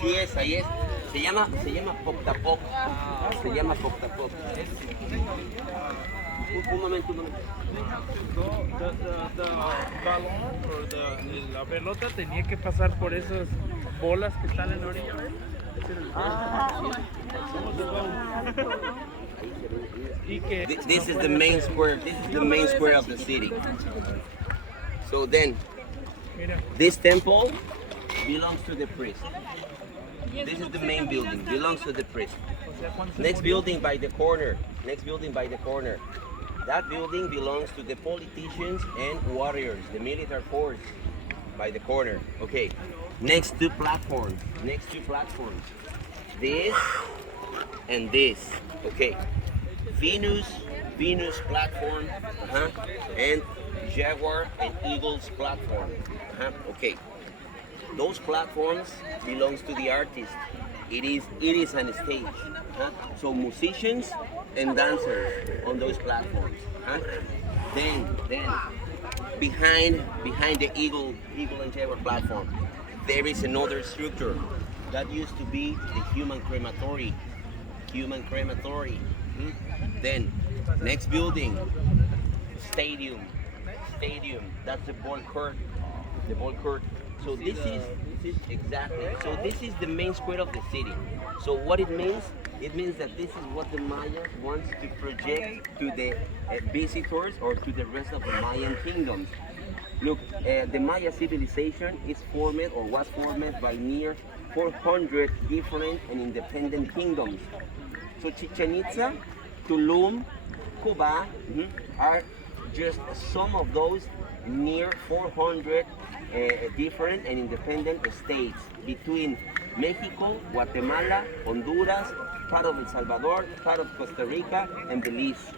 Sí es, ahí es. Se llama Poctapoc. Se llama Poctapoc. Un momento, un momento. The balón o la pelota tenía que pasar por esas bolas que están en la orilla. This is the main square. This is the main square of the city. So then, this temple belongs to the priest. This is the main building. Belongs to the priest. Next building by the corner. Next building by the corner. That building belongs to the politicians and warriors, the military force by the corner. Okay. Next two platforms. Next two platforms. This and this. Okay. Venus platform, and Jaguar and Eagles platform. Okay. Those platforms belongs to the artist. It is an stage. So musicians and dancers on those platforms. Then behind the Eagle and Jaguar platform, there is another structure that used to be the human crematory. Then next building, stadium. That's the ball court. So this is exactly. So this is the main square of the city. So what it means that this is what the Maya wants to project to the visitors or to the rest of the Mayan kingdoms. Look, the Maya civilization is formed or was formed by near 400 different and independent kingdoms. So Chichén-Itzá, Tulum, Cuba are just some of those near 400 different and independent states between Mexico, Guatemala, Honduras, part of El Salvador, part of Costa Rica, and Belize.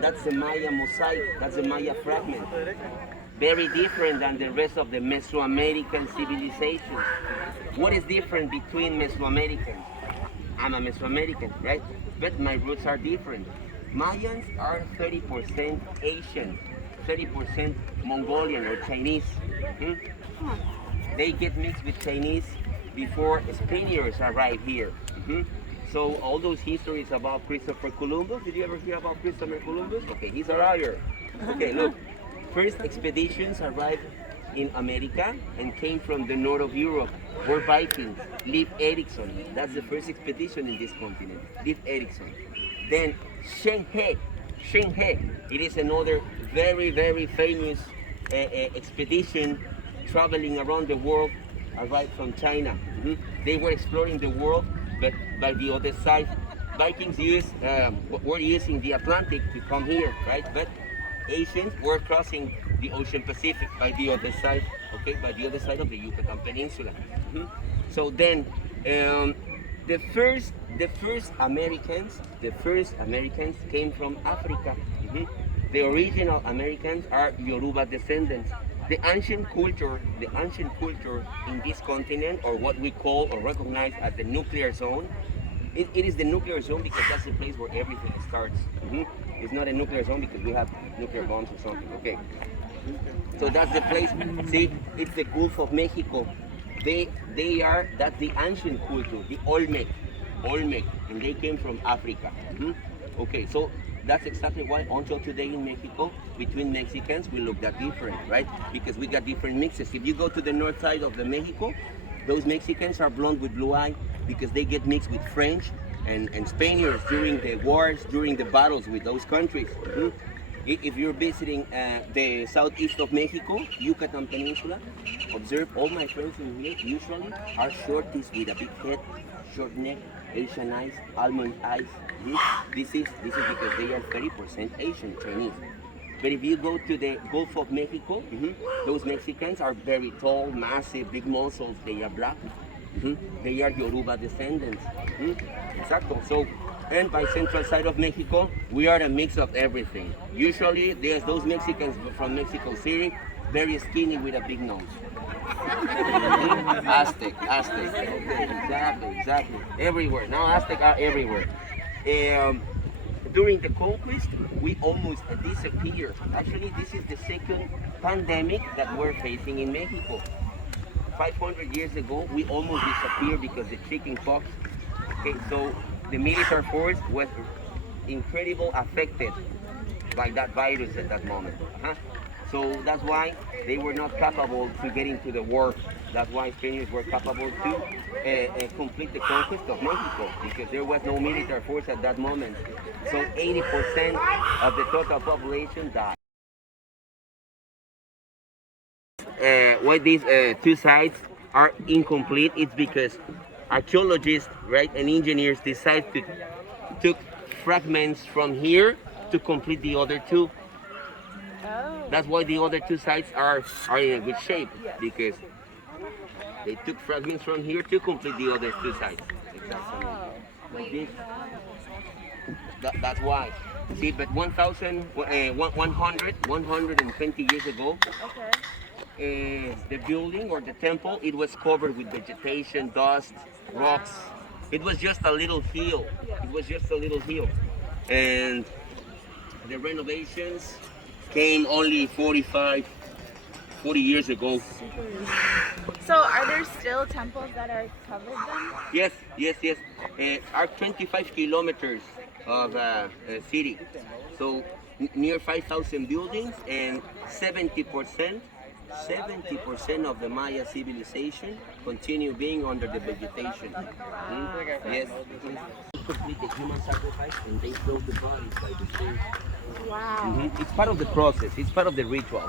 That's the Maya mosaic, that's the Maya fragment. Very different than the rest of the Mesoamerican civilization. What is different between Mesoamericans? I'm a Mesoamerican, right? But my roots are different. Mayans are 30% Asian, 30% Mongolian or Chinese. They get mixed with Chinese before Spaniards arrive here. So all those histories about Christopher Columbus, did you ever hear about Christopher Columbus? Okay, he's a liar. Okay, look, first expeditions arrived in America and came from the north of Europe, were Vikings. Leif Erikson, that's the first expedition in this continent, Leif Erikson. Then Shen He, it is another very, very famous expedition traveling around the world, arrived from China. They were exploring the world, but by the other side, Vikings were using the Atlantic to come here, right? But Asians were crossing the Ocean Pacific by the other side, okay, by the other side of the Yucatan Peninsula. So then, the first Americans came from Africa. The original Americans are Yoruba descendants. The ancient culture in this continent, or what we call or recognize as the nuclear zone, it is the nuclear zone because that's the place where everything starts. It's not a nuclear zone because we have nuclear bombs or something. Okay. So that's the place. See, it's the Gulf of Mexico. That's the ancient culture, the Olmec, and they came from Africa. Okay, so that's exactly why until today in Mexico, between Mexicans, we look that different, right? Because we got different mixes. If you go to the north side of the Mexico, those Mexicans are blonde with blue eye because they get mixed with French and Spaniards during the wars, during the battles with those countries. If you're visiting the southeast of Mexico, Yucatan Peninsula, observe all my friends in here usually are shorties with a big head, short neck, Asian eyes, almond eyes. This is because they are 30% Asian, Chinese. But if you go to the Gulf of Mexico, those Mexicans are very tall, massive, big muscles. They are black. They are Yoruba descendants. Exacto. So, and by central side of Mexico, we are a mix of everything. Usually, there's those Mexicans from Mexico City, very skinny with a big nose. Aztec. Exactly. Everywhere. Now Aztec are everywhere. During the conquest, we almost disappeared. Actually, this is the second pandemic that we're facing in Mexico. 500 years ago, we almost disappeared because the chicken pox. Okay, so the military force was incredibly affected by that virus at that moment. So that's why they were not capable to get into the war. That's why Spaniards were capable to complete the conquest of Mexico, because there was no military force at that moment. So 80% of the total population died. Why these two sites are incomplete, it's because archaeologists, right, and engineers decided to took fragments from here to complete the other two. That's why the other two sites are in a good shape, because they took fragments from here to complete the other two sites. Exactly. Like this. That's why. See, but 120 years ago, the building or the temple, it was covered with vegetation, dust, rocks. It was just a little hill. It was just a little hill. And the renovations came only 40 years ago. So are there still temples that are covered then? Yes. Are 25 kilometers of city. So near 5,000 buildings, and 70% of the Maya civilization continue being under the vegetation. Yes. Complete the human sacrifice, and they throw the bodies by the street. Wow. It's part of the process. It's part of the ritual.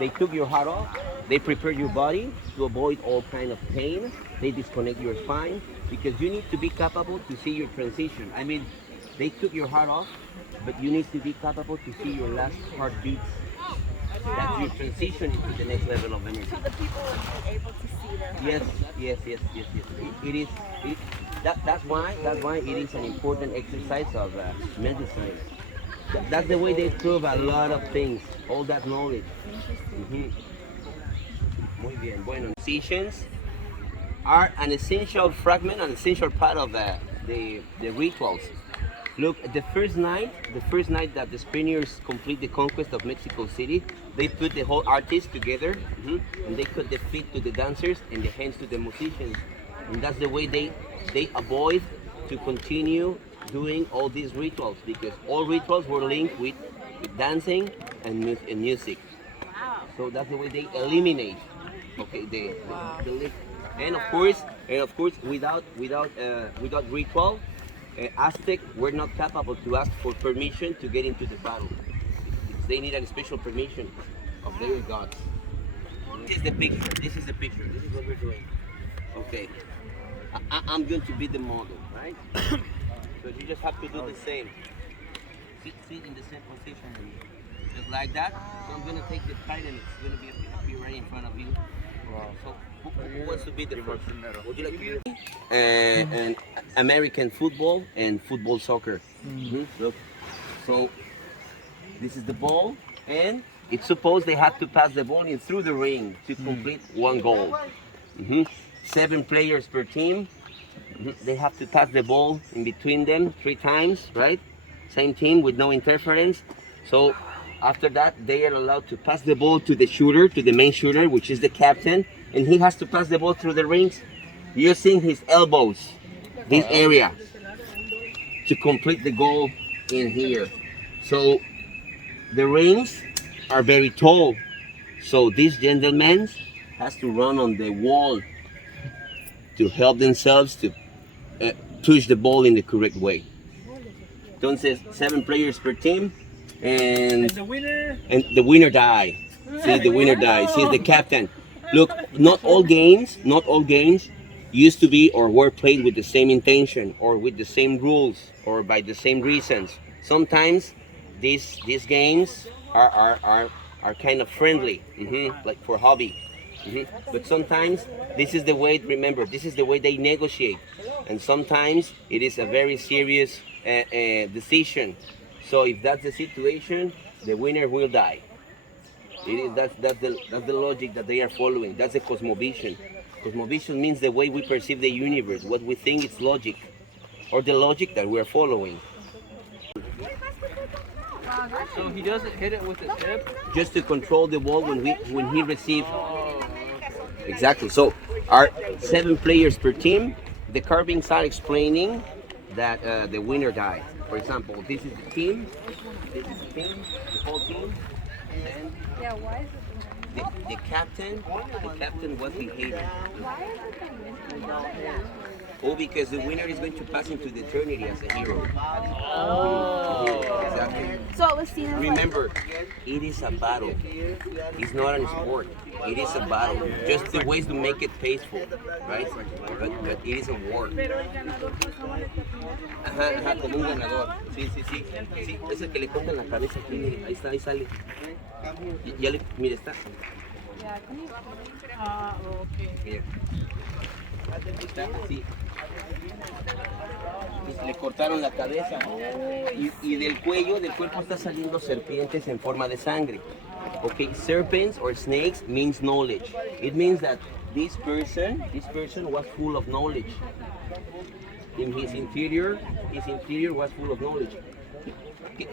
They took your heart off. They prepare your body to avoid all kind of pain. They disconnect your spine, because you need to be capable to see your transition. I mean, they took your heart off, but you need to be capable to see your last heartbeats. That's your transition into the next level of energy. So the people would be able to see their heart. Yes. It is. That's why it is an important exercise of medicine. That's the way they prove a lot of things, all that knowledge. Muy bien. Bueno, transitions are an essential fragment, an essential part of the rituals. Look, the first night that the Spaniards complete the conquest of Mexico City, they put the whole artists together, and they cut the feet to the dancers and the hands to the musicians. And that's the way they avoid to continue doing all these rituals, because all rituals were linked with dancing and music. Wow. So that's the way they eliminate, okay, the and of course without ritual, Aztec were not capable to ask for permission to get into the battle. They need a special permission of their gods. This is the picture. This is what we're doing. Okay. I'm going to be the model, right? So you just have to do the same. Sit in the same position, just like that. So I'm going to take the kite, and it's going to be appear right in front of you. Wow. So who wants to be the first? Would you like to be and American football and football soccer. Look, so this is the ball, and it's supposed they have to pass the ball in through the ring to complete one goal. 7 players per team. They have to pass the ball in between them 3 times, right? Same team with no interference. So after that, they are allowed to pass the ball to the shooter, to the main shooter, which is the captain, and he has to pass the ball through the rings using his elbows, this area, to complete the goal in here. So the rings are very tall, so this gentleman has to run on the wall to help themselves to push the ball in the correct way. Entonces, 7 players per team, and the winner dies. See, the winner dies. He's the captain. Look, not all games used to be or were played with the same intention or with the same rules or by the same reasons. Sometimes these games are kind of friendly, like for hobby. But sometimes this is the way, remember, this is the way they negotiate. And sometimes it is a very serious decision. So if that's the situation, the winner will die. That's the logic that they are following. That's the cosmovision. Cosmovision means the way we perceive the universe, what we think is logic, or the logic that we're following. So he doesn't hit it with his hip? Just to control the ball when he receives. Exactly. So, our 7 players per team. The carvings are explaining that the winner died. For example, this is the team. This is the team, the whole team, and Yeah, why is it? the captain. The captain was behaving. Why is it? Oh, because the winner is going to pass into the eternity as a hero. Exactly. So it was seen as like, Remember, it is a battle. It's not a sport. It is a battle. Just the ways to make it peaceful, right? But it is a war. Ajá, ajá, como un ganador. Sí, sí, sí. Sí, es el que le cortan la cabeza aquí, mire, ahí está, ahí sale. Ya le, mire, está. yeah, can you? Mira. Ahí está, así. Y le cortaron la cabeza. Y del cuello, del cuerpo está saliendo serpientes en forma de sangre. Okay, serpents or snakes means knowledge. It means that this person was full of knowledge. In his interior was full of knowledge.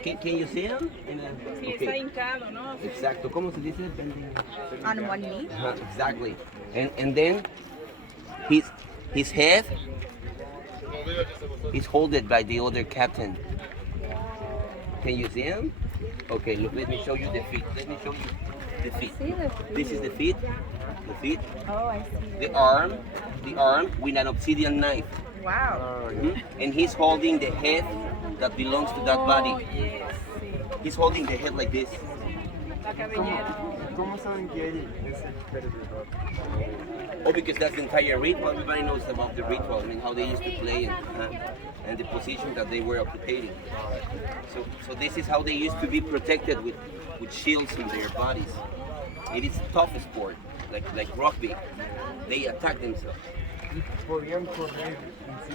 Can you see him? Sí, está hincado, ¿no? Exacto. ¿Cómo se dice? On one knee? Exactly. And then his head is holded by the other captain. Can you see him? Okay, look, let me show you the feet. Let me show you the feet. See the feet. This is the feet. The feet. Oh, I see. The arm with an obsidian knife. Wow. And he's holding the head that belongs to that body. He's holding the head like this. La cabellera. ¿Cómo saben que él es el perdedor? Oh, because that's the entire ritual. Everybody knows about the ritual. I mean, how they used to play and the position that they were occupating. So this is how they used to be protected with shields in their bodies. It is tough sport, like rugby. They attack themselves. Podían correr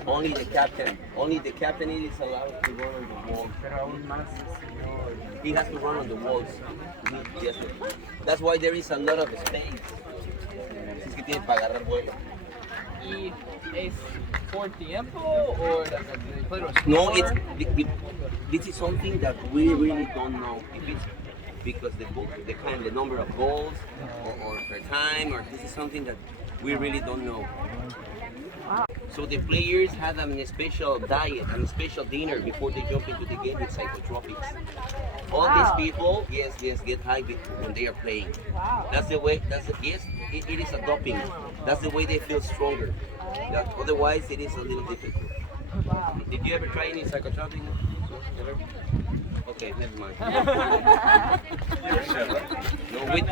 Only the captain is allowed to run on the wall. pero aún más si no. He has to run on the walls. Yes. That's why there is a lot of space. Es que tiene para agarrar vuelo. ¿Y es por tiempo o No, this is something that we really don't know. If it's because the number of goals or per time, or this is something that we really don't know. So the players have a special diet and a special dinner before they jump into the game with psychotropics. All these people, yes, get high when they are playing. Wow. That's the way. It is a doping. That's the way they feel stronger. Otherwise, it is a little difficult. Wow. Did you ever try any psychotropic? Never? Okay, never mind. No, with